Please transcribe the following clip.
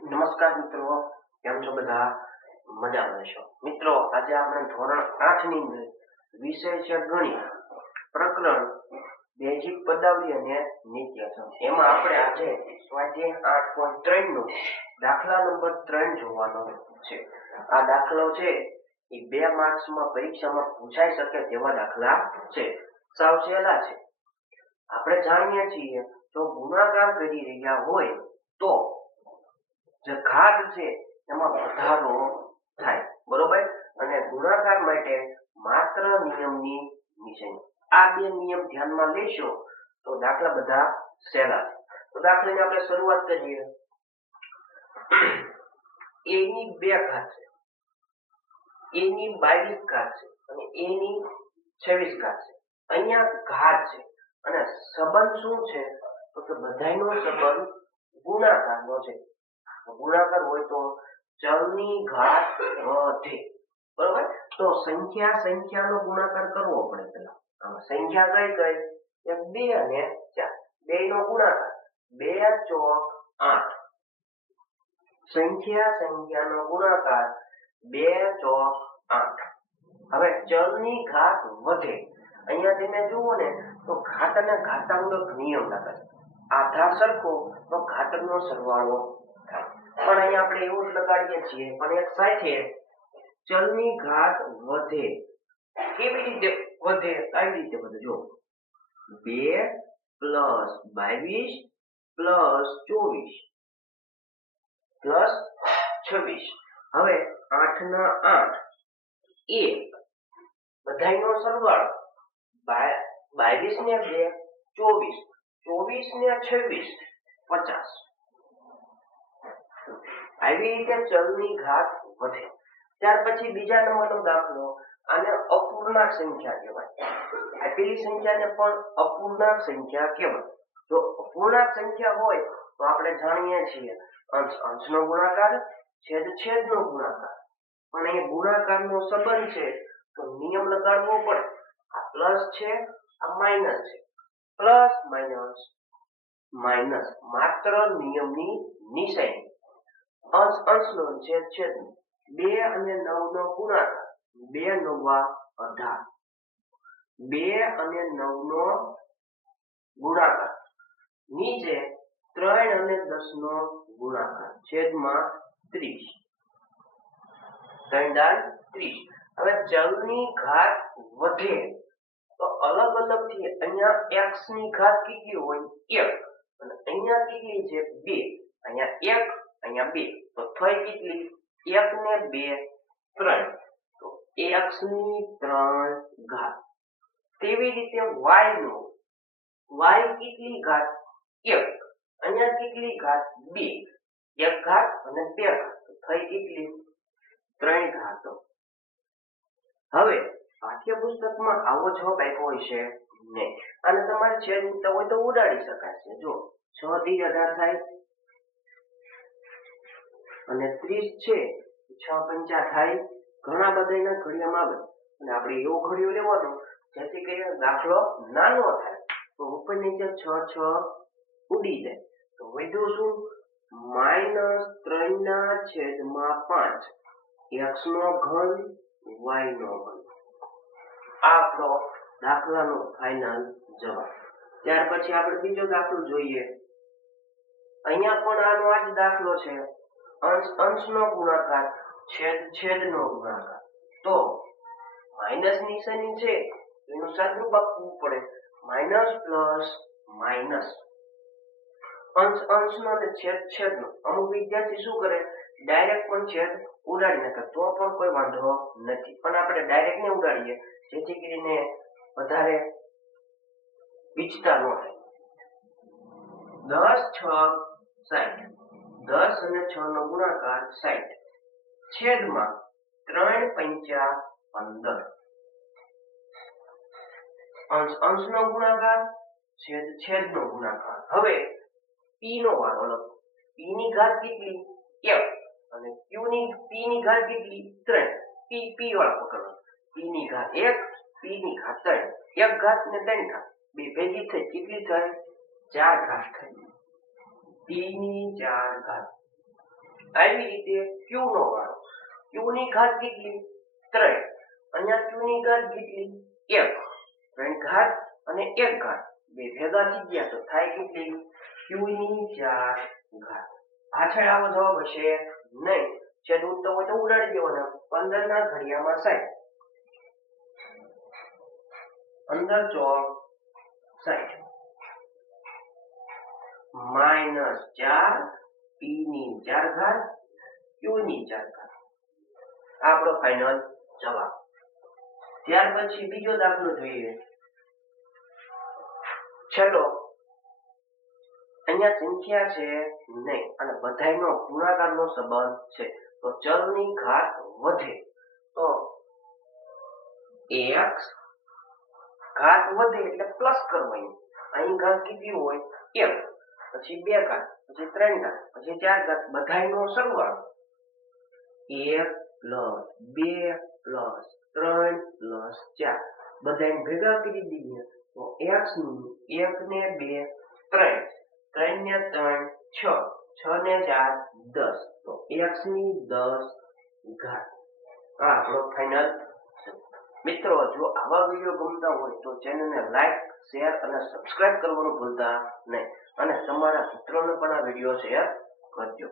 નમસ્કાર મિત્રો, કેમ છો બધા? મજામાં છો મિત્રો? આજે આપણે ધોરણ 8 ની અંદર વિષય છે ગણિત, પ્રકરણ બેઝિક પદાવલી અને નિત્યસમ. એમાં આપણે આજે સ્વાધ્યાય 8.3 નો દાખલા નંબર 3 જોવાનો છે. આ દાખલો છે એ 2 માર્ક્સમાં પરીક્ષામાં પૂછાઈ શકે તેવા દાખલા છે. સાવ સહેલા છે. આપણે જાણીએ છીએ જો ગુણાકાર કરી રહ્યા હોય તો જે ઘાત છે એમાં વધારો થાય, બરોબર? અને ગુણાકાર માટે માત્ર નિયમની નિશાની, આ બે નિયમ ધ્યાનમાં લેશો તો દાખલા બધા સહેલા છે. તો દાખલાની આપણે શરૂઆત કરીએ. a ની 2 ઘાત છે, a ની 22 ઘાત છે અને a ની 26 ઘાત છે. અહીંયા ઘાત છે અને સંબંધ શું છે તો કે બધાયનો સંબંધ ગુણાકારનો છે. ગુણાકાર હોય તો ચલની ઘાત વધે, બરોબર? તો સંખ્યાનો ગુણાકાર કરવો પડે. પેલા આમાં સંખ્યા કઈ કઈ? 2 અને 4, બે નો ગુણાકાર 2 ચોક 8. સંખ્યાનો ગુણાકાર 2 ચોક 8. હવે ચલની ઘાત વધે. અહીંયા તમે જુઓ ને તો ઘાત અને ઘાતાંક નિયમ લાગે છે. આધાર સરખો તો ઘાતકનો સરવાળો થાય. પણ અહીંયા આપણે એવું જ લગાડીએ છીએ, પણ એક સાથે ચલની ઘાત વધે. કેવી રીતે વધે? આવી રીતે વધે. જો 2 + 22 + 24 + 26. હવે 8 ના 8 એ બધાયનો સરવાળો 22 ને 2 24, 24 ને 26 50. આવી રીતે ચલની ઘાત વધે. ત્યાર પછી બીજા નંબરનો દાખલો, આને અપૂર્ણાંક સંખ્યા કહેવાય. આપેલી સંખ્યાને પણ અપૂર્ણાંક સંખ્યા કહેવાય. જો અપૂર્ણાંક સંખ્યા હોય તો આપણે જાણીએ છીએ અંશનો ગુણાકાર, છેદનો ગુણાકાર. પણ અહીં ગુણાકારનો સંબંધ છે તો નિયમ લગાડવો પડે. આ પ્લસ છે, આ માઈનસ છે. પ્લસ માઈનસ માત્ર નિયમની નિશાની. અંશનો છેદનો. 2 અને 9 નો ગુણાકાર 2 × 9 = 18. 2 અને 9 નો ગુણાકાર નીચે 3 અને 10 નો ગુણાકાર છેદમાં 30. 3 × 30. હવે ચલની ઘાત વધે તો અલગ અલગ થી અહીંયા x ની ઘાત કેટલી હોય? 1. અને અહીંયા કેટલી છે? 2. અહીંયા 1, અહીંયા 2. તો થઈ કેટલી? 1 ને 2 3. તો x ની 3 ઘાત. તેવી રીતે y નો y કેટલી ઘાત? 1. અહીંયા કેટલી ઘાત? 2. 1 ઘાત અને 2 ઘાત. તો થઈ કેટલી? 3 ઘાતો. હવે પાઠ્યપુસ્તકમાં આવો જવાબ આપ્યો હશે નહીં. અને તમારે છેદ ઉડતા હોય તો ઉડાડી શકાય છે. જો 6 દી 18 થાય અને 30 છે, 6 પંચા થાય. ઘણા બધાના ઘડિયામાં આવે અને આપણે એવો ઘડિયો લેવાનો જેથી કરીને દાખલો નાનો થાય. તો ઉપર નીચે 6 6 ઉડી જાય. તો વધ્યું શું? -3/5 x નો ઘન y નો ઘન. આપણો દાખલાનો ફાઇનલ જવાબ. ત્યાર પછી આપણે બીજો દાખલો જોઈએ. અહીંયા પણ આનો આ જ દાખલો છે. અંશનો ગુણાકાર છેદનો ગુણાકાર. તો માઈનસ નિશાની છે એનું સાદુરૂપ આપવું પડે. Minus plus minus. અંશનો અને છેદનો. અમુક વિદ્યાર્થી શું કરે? ડાયરેક્ટ પણ છેદ ઉડાડી નાખે તો પણ કોઈ વાંધો નથી. પણ આપણે ડાયરેક્ટ ને ઉડાડીએ જેથી કરીને વધારે વિચતા ન થાય. 10 × 6 = 60. 10 અને 6 નો ગુણાકાર 60 છેદમાં 3 પંચા 15. અંશનો ગુણાકાર છેદનો ગુણાકાર. હવે p નો વારો લખો. p ની ઘાત કેટલી? 1. અને p ની ઘાત કેટલી? 3. p વાળા પકડો. p ની ઘાત 1, p ની ઘાત 3. 1 ઘાત ને 3 ઘાત બે ભેગી થઈ કેટલી થાય? 4 ઘાત થઈ. p ની 4 ઘાત. આવી રીતે q નો વાળો q ની ઘાત કેટલી 3 અહીંયા q ની ઘાત કેટલી 1 3 ઘાત અને 1 ઘાત બે ભેગા થઈ ગયા તો થાય કેટલી q ની 4 ઘાત પાછળ આવો જવાબ હશે નહીં છેદ ઉડતો હોય તો ઉડાડી દેવાનો 15 ના ઘડિયામાં 60 15 ચોક 60 -4 p ની 4 ઘાત q ની 4 ઘાત આપણો ફાઇનલ જવાબ ત્યાર પછી બીજો દાખલો જોઈએ ચલો અહીંયા સંખ્યા છે નહીં અને બધાયનો ગુણાકારનો સંબંધ છે તો ચલની ઘાત વધે તો x ઘાત વધે એટલે પ્લસ કરવાની અહીં ઘાત કેટલી હોય 1 પછી 2 ઘાત પછી 3 ઘાત પછી 4 ઘાત બધાયનો સરવાળો 1 + 2 + 3 + 4 બધાને ભેગા કરી દઈએ તો x ની 1 ને 2 3 3 ને 3 6 6 ને 4 10 તો x ની 10 ઘાત આ આપણો ફાઇનલ મિત્રો જો આવા વિડિયો ગમતા હોય તો ચેનલને લાઈક શેર અને સબસ્ક્રાઇબ કરવાનું ભૂલતા નહીં અને તમારા મિત્રોને પણ આ વિડિયો શેર કરજો